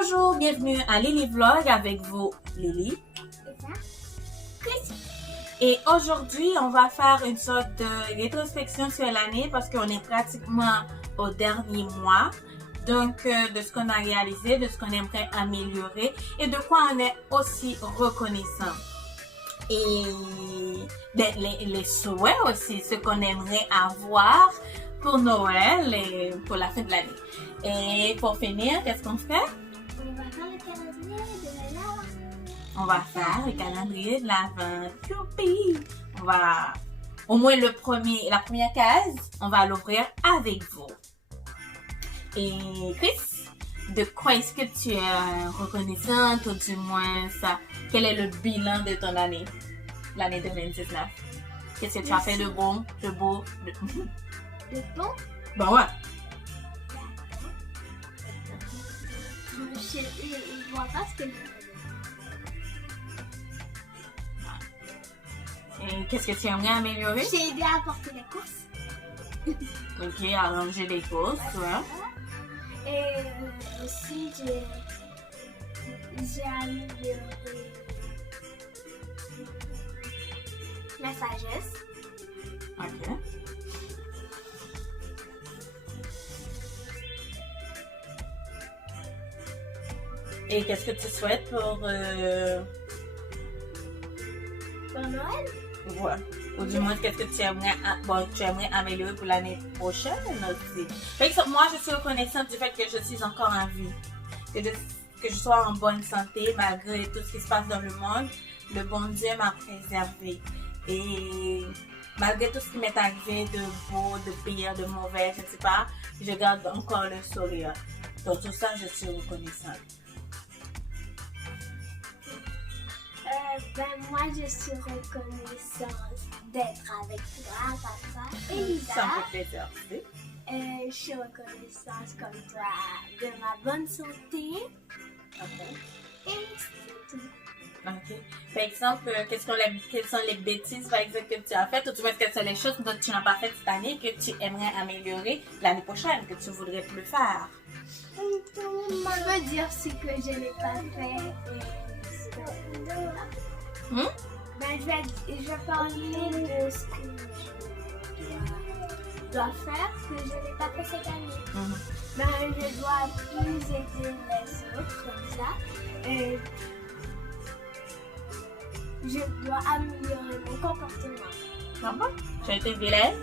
Bonjour, bienvenue à Lily Vlog avec vous, Lily. Et aujourd'hui, on va faire une sorte de rétrospection sur l'année parce qu'on est pratiquement au dernier mois. Donc, de ce qu'on a réalisé, de ce qu'on aimerait améliorer et de quoi on est aussi reconnaissant. Et les souhaits aussi, ce qu'on aimerait avoir pour Noël et pour la fin de l'année. Et pour finir, qu'est-ce qu'on fait? On va faire le calendrier de l'Avent. On va faire le calendrier de l'Avent. Youpi! On va, au moins la première case, on va l'ouvrir avec vous. Et Chris, de quoi est-ce que tu es reconnaissante ou du moins ça? Quel est le bilan de ton année? L'année 2019. Qu'est-ce que tu as fait de bon, de beau, de... De bon? Bon ouais. Je vois pas ce que Et qu'est-ce que tu aimerais améliorer? j'ai aidé à porter les courses. Ok, à ranger les courses, ouais. Et aussi, j'ai amélioré ma sagesse. Ok. Et qu'est-ce que tu souhaites pour Noël? ouais. Ou du moins, qu'est-ce que tu aimerais améliorer pour l'année prochaine aussi? Par exemple, moi, je suis reconnaissante du fait que je suis encore en vie. Que je sois en bonne santé malgré tout ce qui se passe dans le monde. Le bon Dieu m'a préservée. Et malgré tout ce qui m'est arrivé de beau, de pire, de mauvais, je ne sais pas, je garde encore le sourire. Donc, tout ça, je suis reconnaissante. Moi, je suis reconnaissante d'être avec toi, papa et Lisa. Ça me fait plaisir. Oui. Je suis reconnaissante comme toi de ma bonne santé. Ok. Et c'est tout. Ok. Par exemple, quelles sont les bêtises par exemple, que tu as faites ou tu vois quelles sont les choses dont tu n'as pas faites cette année que tu aimerais améliorer l'année prochaine, que tu voudrais plus faire? Je veux dire ce que je n'ai pas fait. Je vais parler de ce que je dois faire, que je n'ai pas fait cette année. Je dois plus aider les autres comme ça. Et je dois améliorer mon comportement. Ah bon? Tu as été vilaine?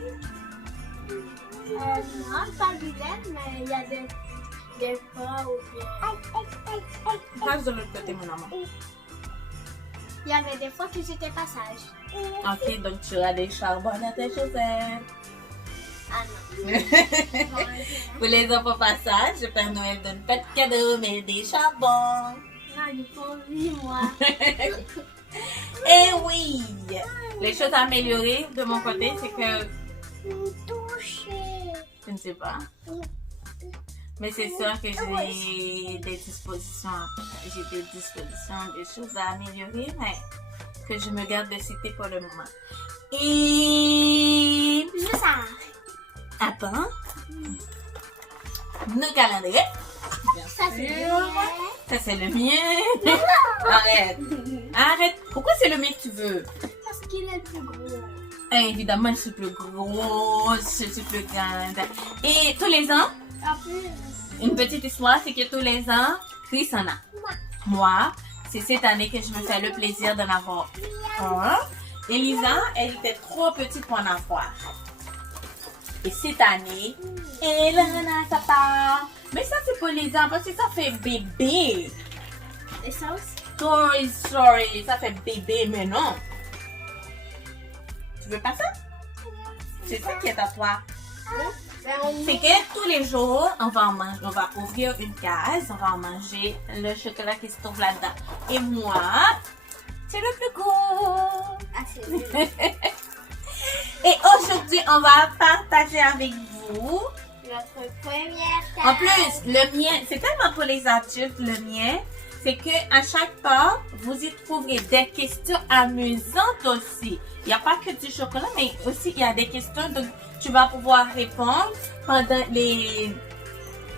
Non, pas vilaine, mais il y a des fois où Passe de l'autre côté, mon amour. il y avait des fois que j'étais pas sage. Ok, donc tu as des charbons à tes chaussettes. Ah non. Pour les enfants pas sages, le Père Noël donne pas de cadeaux, mais des charbons. Non, j'ai pas envie, moi. Et oui! Les choses à améliorer de mon côté, c'est que... Toucher. Je ne sais pas. Mais c'est sûr que j'ai des dispositions, des choses à améliorer, mais que je me garde de citer pour le moment. Et... Je sais. Attends. Nos calendriers. Bien Ça, c'est sûr. bien. Ça, c'est le mien. Arrête. Arrête. Pourquoi c'est le mien que tu veux? Parce qu'il est le plus gros. Évidemment, je suis plus grosse, je suis plus grande. Et tous les ans, En plus, une petite histoire, c'est que tous les ans, Chris en a. Moi, c'est cette année que je me fais le plaisir d'en avoir un. Elisa, elle était trop petite pour en avoir. Et cette année, elle en a sa part. Mais ça, c'est pour les enfants, parce que ça fait bébé. et ça aussi. Sorry, ça fait bébé, mais non. Tu veux pas ça? C'est ça qui est à toi. C'est que tous les jours, on va ouvrir une case, on va en manger le chocolat qui se trouve là-dedans. Et moi, c'est le plus gros. Ah, c'est bien. Et aujourd'hui, on va partager avec vous. Notre première case. En plus, le mien, c'est tellement pour les adultes, le mien, c'est que à chaque pas, vous y trouverez des questions amusantes aussi. Il n'y a pas que du chocolat, mais aussi il y a des questions, donc tu vas pouvoir répondre pendant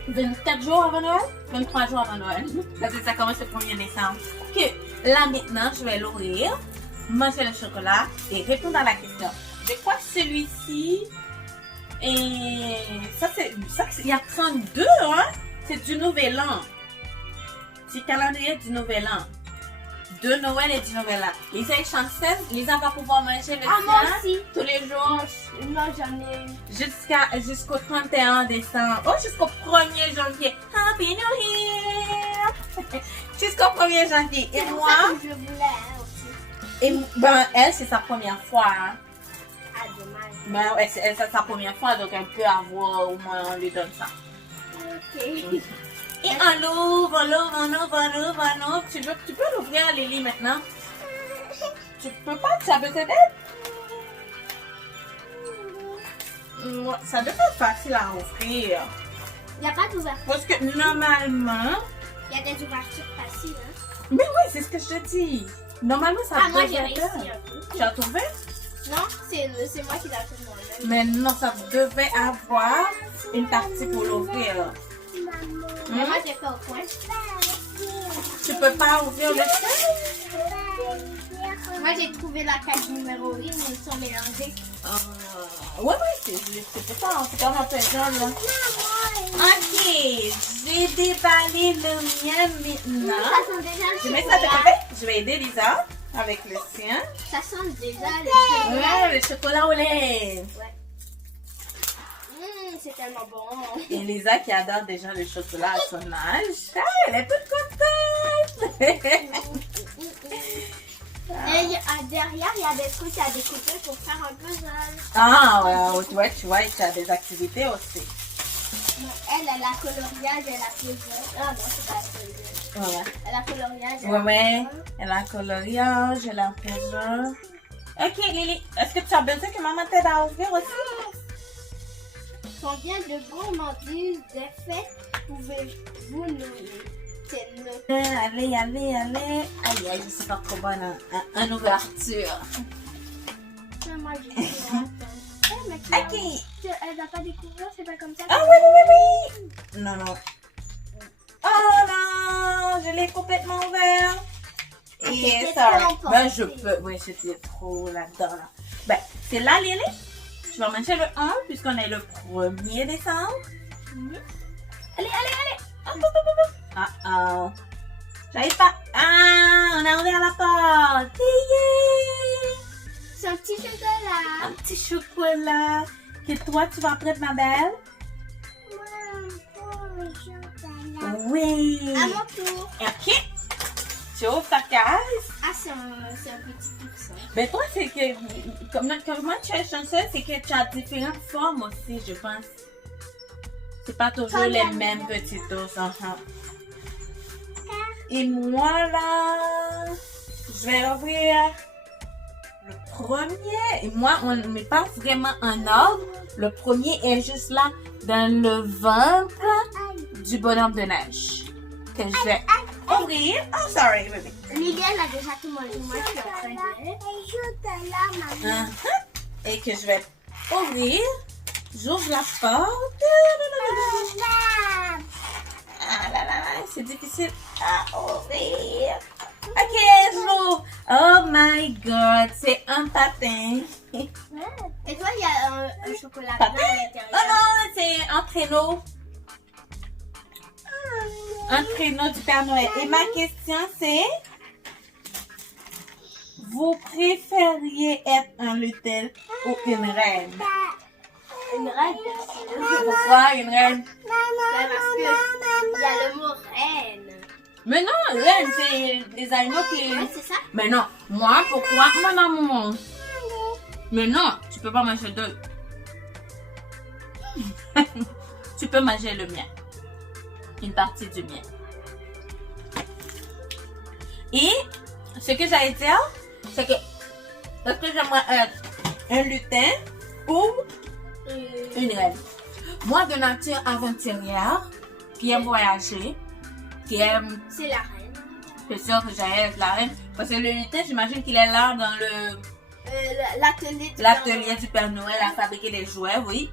24 jours avant Noël? 23 jours avant Noël. Parce que ça commence le 1er décembre. Ok, là maintenant, je vais l'ouvrir, manger le chocolat et répondre à la question. Je crois que celui-ci, et ça, il y a 32, hein? C'est du Nouvel An. C'est calendrier du Nouvel An. De Noël et du Nouvel An. Lisa est chanceuse. Lisa va pouvoir manger le moi sien aussi. tous les jours Non, j'en ai. jusqu'au 31 décembre. Oh, jusqu'au 1er janvier. Happy New Year! Jusqu'au 1er janvier. Et C'est pour moi, ça que je voulais aussi. elle, c'est sa première fois. Hein. Ah, dommage. Ben, ouais, c'est sa première fois, donc elle peut avoir, au moins, on lui donne ça. Ok. Et on l'ouvre. Tu peux l'ouvrir, Lily, maintenant? Tu peux pas? Tu as besoin d'aide? Ça devrait être facile à ouvrir. Il n'y a pas d'ouverture. Parce que normalement... Il y a des ouvertures faciles. Hein? Mais oui, c'est ce que je te dis. Normalement, ça Ah, moi j'ai devrait réussi être. un peu. Tu as trouvé? Non, c'est moi qui l'ai fait moi-même. Mais non, ça devait avoir une partie pour l'ouvrir. Mais moi j'ai fait au point. Tu peux pas ouvrir le tien? Moi j'ai trouvé la case numéro 1, mais ils sont mélangés. Oui, c'est pour ça, c'est comme un peu jaune là. Ok, j'ai déballé le mien maintenant. Ça sent déjà le Je mets ça de chocolat. côté. Je vais aider Lisa avec le sien. Ça sent déjà le chocolat. Ouais, le chocolat au lait. Ouais. C'est tellement bon. Et Lisa qui adore déjà le chocolat à son âge. Ah, elle est toute contente. Et derrière, il y a des trucs à découper pour faire un puzzle. Ah, ouais, tu vois, tu as des activités aussi. Elle a la coloriage et la puzzle. Ah non, c'est pas la puzzle. Ouais. Elle a coloriage et la Ouais, puzzle. elle a coloriage, elle a puzzle. Ok, Lily, est-ce que tu as besoin que maman t'aide à ouvrir aussi? Combien de gourmandises d'effets pouvez-vous nommer? C'est le... Allez. Aïe, je suis pas trop bonne en ouverture. Moi, j'ai Ok. Elle va pas découvrir, c'est pas comme ça. Ah oui. Non. Oh non, je l'ai complètement ouvert. Et c'était sorry. trop emporté. Ben, je peux. Oui, j'étais trop là-dedans. Là. Ben, c'est là, Lily. Je vais manger le 1 puisqu'on est le 1er décembre. Allez. Hop. Oh. J'arrive pas. Ah, on a ouvert la porte. Yeah. C'est un petit chocolat. Un petit chocolat que toi, tu vas prendre, ma belle. Oui. À mon tour. Ok. Tu ouvres ta case. Ah, c'est un petit ourson. Mais toi, c'est que, comment tu es chanceuse, c'est que tu as différentes formes aussi, je pense. C'est pas toujours les mêmes petits os. Et moi, là, je vais ouvrir le premier. Et moi, on ne met pas vraiment en ordre. Le premier est juste là, dans le ventre du bonhomme de neige. Que je vais ouvrir. Oh, sorry, baby. Lily, elle a déjà tout mangé. Moi, je suis en train de... Et que je vais ouvrir. J'ouvre la porte. Ah là là, c'est difficile à ouvrir. Ok, j'ouvre. Oh my god, c'est un patin. Et toi, il y a un chocolat blanc Patin? à l'intérieur. Non, c'est un traîneau. Un traîneau du Père Noël. Et ma question c'est, vous préfériez être un lutin ou une reine? Une reine, bien sûr. Pourquoi une reine? Ben, parce que il y a le mot reine. Mais non, reine, c'est des animaux qui... Ouais, c'est ça. Mais non, moi, pourquoi mon amour? Mais non, tu peux pas manger deux. Tu peux manger le mien. Une partie du mien. Et ce que j'allais dire, c'est que est-ce que j'aimerais être un lutin ou une reine? Moi, de nature aventurière, qui aime voyager, qui aime... C'est la reine. C'est sûr que j'allais être la reine. Parce que le lutin, j'imagine qu'il est là dans L'atelier l'atelier du Père Noël à fabriquer des jouets, oui.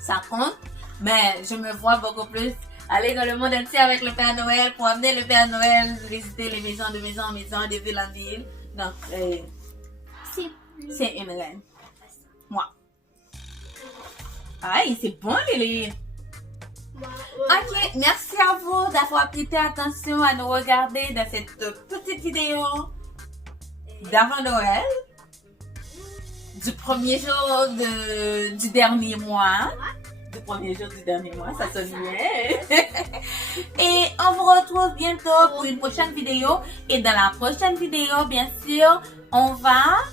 Ça compte. Mais je me vois beaucoup plus aller dans le monde entier avec le Père Noël pour amener le Père Noël visiter les maisons de maison en maison, de ville en ville. Donc, c'est une reine. Moi. Aïe, c'est bon, Lily. Ok, merci à vous d'avoir prêté attention à nous regarder dans cette petite vidéo d'avant Noël, du premier jour du dernier mois. Du premier jour du dernier mois, ça sonne bien. Et on vous retrouve bientôt pour une prochaine vidéo. Et dans la prochaine vidéo, bien sûr, on va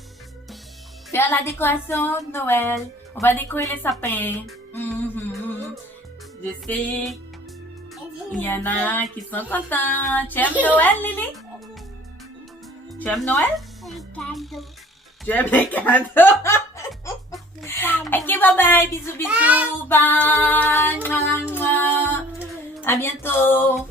faire la décoration de Noël. On va décorer les sapins. Je sais, il y en a qui sont contents. Tu aimes Noël, Lily? Tu aimes Noël? Tu aimes les cadeaux? Ok, bye bye, bisous, bisous, bye. À bientôt.